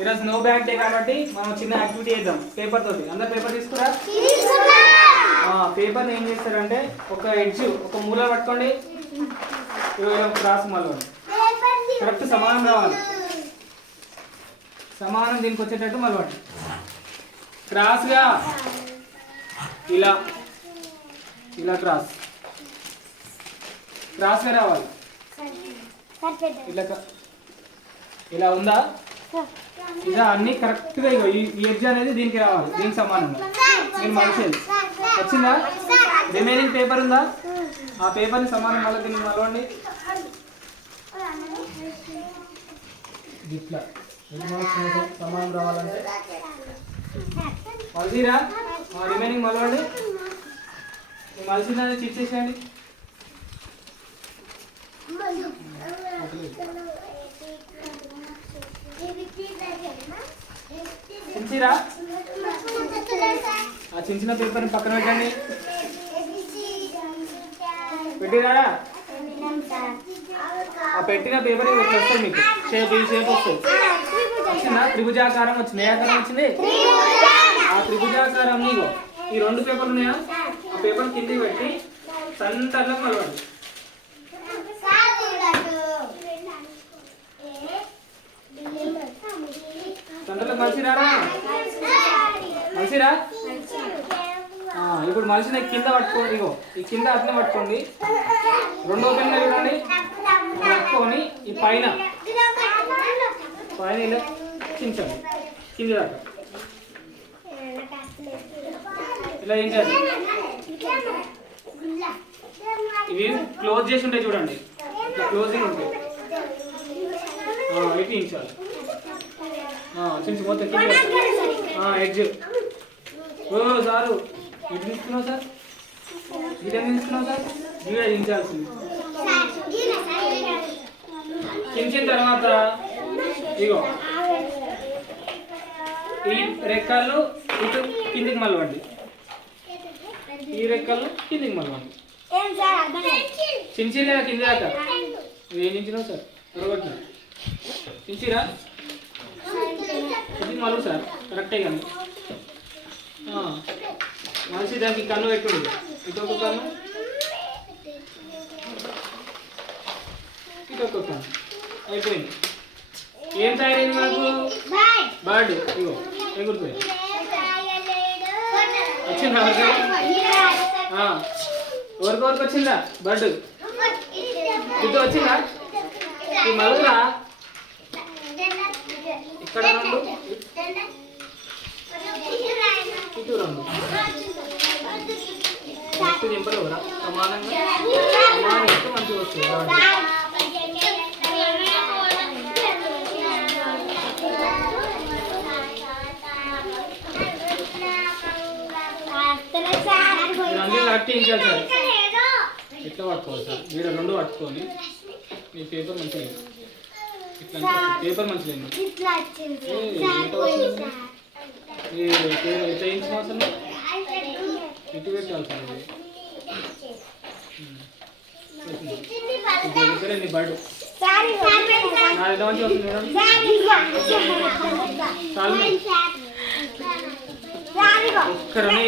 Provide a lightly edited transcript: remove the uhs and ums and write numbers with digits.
ఈరోజు no bag day కాబట్టి మనం చిన్న యాక్టివిటీ చేద్దాం పేపర్ తోటి. అందరు పేపర్ తీసుకురా. పేపర్ని ఏం చేస్తారంటే ఒక ఎడ్జ్ ఒక మూల పట్టుకోండి, క్రాస్ మలవండి. కరెక్ట్ సమానం రావాలి, సమానం దీనికి వచ్చేటట్టు మలవండి. క్రాస్గా ఇలా ఇలా క్రాస్గా రావాలి. ఇలా ఇలా ఉందా? ఇలా అన్ని కరెక్ట్గా ఇగో ఈ ఎడ్జ్ అనేది దీనికి రావాలి, దీనికి సమానంగా. నేను మలిచేది వచ్చిందా? రిమైనింగ్ పేపర్ ఉందా? ఆ పేపర్ని సమానం మళ్ళీ దీన్ని మలవండి. ఇట్లా సమానం రావాలంటే మలిసిరా. రిమైనింగ్ మలవండి. మలిసిందని చిప్ చేసేయండి. చించిరా. ఆ చించిన పేపర్ని పక్కన పెట్టండి. పెట్టిరా. ఆ పెట్టిన పేపర్ వస్తుంది మీకు షేప్, ఈ షేప్ వస్తుంది. వచ్చిందా? త్రిభుజాకారం వచ్చింది. ఏ ఆకారం వచ్చింది? ఆ త్రిభుజాకారం నీకు ఈ రెండు పేపర్లు ఉన్నాయా? ఆ పేపర్ కిందికి పెట్టి సెంటర్లో కలవండి. సెంటర్లో మలిసిరారా? మలిసిరా. ఇప్పుడు మలిసిన కింద పట్టుకోండి. ఇగో ఈ కింద అట్లనే పట్టుకోండి. రెండో పెన్గా చూడండి పట్టుకొని ఈ పైన ఇలా చించండి కింద దాకా. ఇలా ఏం చేయాలి? ఇవి క్లోజ్ చేసి ఉంటాయి చూడండి, క్లోజింగ్ ఉంటాయి. ఇటు ఇంచాలి. చించి మొత్తం కింద ఎడ్జ్. సారు ఇటు తీసుకున్నావు సార్, ఇటు తీసుకున్నావు సార్. ఇవి చించాల్సింది. చించిన తర్వాత ఇగో ఈ రెక్కలు ఇటు కిందికి మలవండి, ఈ రెక్కలు కిందికి మలవండి. చించిలే కింద దాకా. ఏం చించినావు సార్? త్వరగొట్టిన చించిరా. ఇది మలుగు సార్ కరెక్టే. కానీ మనిషి దానికి కన్ను పెట్టుండి. ఇటొక కన్ను, ఇటొక కన్ను. అయిపోయింది. ఏం తయారైంది మనకు? బర్డ్. ఇగో ఎగురుతుంది. వచ్చిందా? ఎవరికొరకు వచ్చిందా బర్డ్? ఇది వచ్చిందా? ఈ మలుగురా. ఇక్కడ రెండు, ఇటు రెండు. నెక్స్ట్ దింపలేవురా సమానంగా. సమానం మంచిగా వస్తుంది. కట్టించాలి సార్. ఎట్లా పట్టుకోవాలి సార్? మీరు రెండు పట్టుకొని మీ పేపర్ మంచిగా ఇట్లా పేపర్ మంచిగా ఎట్లా చేయించిన అసలు ఇటు పెట్టాలి సార్. ఇది బర్డ్ మంచిగా వస్తుంది మేడం. ఒక్కరనే